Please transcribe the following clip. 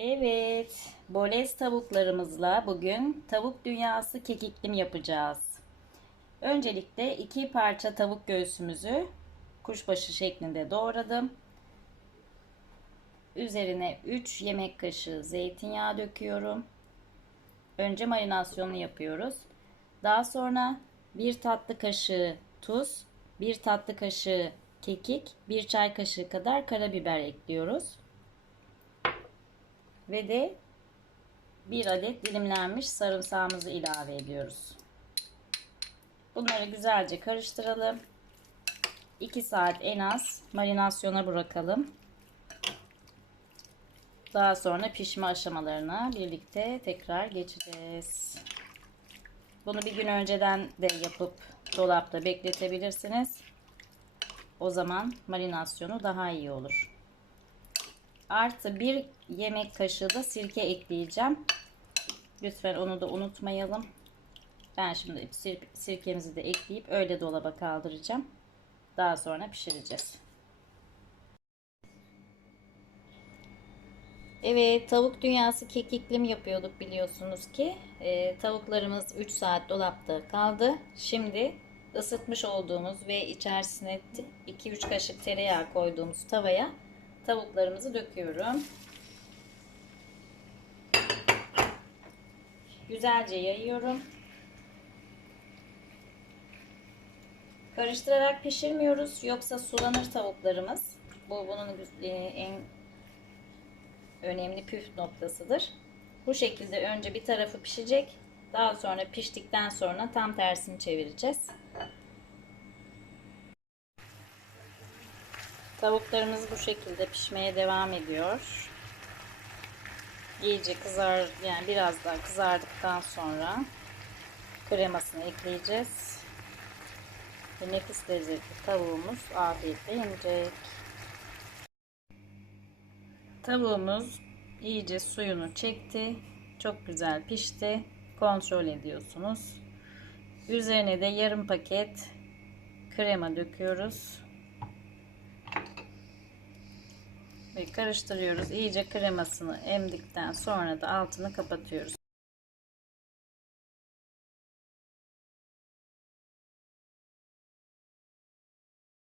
Evet, bolez tavuklarımızla bugün tavuk dünyası kekiklim yapacağız. Öncelikle iki parça tavuk göğsümüzü kuşbaşı şeklinde doğradım. Üzerine 3 yemek kaşığı zeytinyağı döküyorum. Önce marinasyonunu yapıyoruz. Daha sonra 1 tatlı kaşığı tuz, 1 tatlı kaşığı kekik, 1 çay kaşığı kadar karabiber ekliyoruz ve de bir adet dilimlenmiş sarımsağımızı ilave ediyoruz. Bunları güzelce karıştıralım. 2 saat en az marinasyona bırakalım. Daha sonra pişme aşamalarına birlikte tekrar geçeceğiz. Bunu bir gün önceden de yapıp dolapta bekletebilirsiniz. O zaman marinasyonu daha iyi olur. Artı bir yemek kaşığı da sirke ekleyeceğim. Lütfen onu da unutmayalım. Ben şimdi sir sirkemizi de ekleyip öyle dolaba kaldıracağım. Daha sonra pişireceğiz. Evet tavuk dünyası kekiklim yapıyorduk biliyorsunuz ki. Ee, tavuklarımız 3 saat dolapta kaldı. Şimdi ısıtmış olduğumuz ve içerisine 2-3 kaşık tereyağı koyduğumuz tavaya tavuklarımızı döküyorum. Güzelce yayıyorum. Karıştırarak pişirmiyoruz yoksa sulanır tavuklarımız. Bu bunun e, en önemli püf noktasıdır. Bu şekilde önce bir tarafı pişecek. Daha sonra piştikten sonra tam tersini çevireceğiz. Tavuklarımız bu şekilde pişmeye devam ediyor. İyice kızar yani biraz daha kızardıktan sonra kremasını ekleyeceğiz. Ve nefis lezzetli tavuğumuz afiyetle yenecek. Tavuğumuz iyice suyunu çekti. Çok güzel pişti. Kontrol ediyorsunuz. Üzerine de yarım paket krema döküyoruz. Ve karıştırıyoruz. İyice kremasını emdikten sonra da altını kapatıyoruz.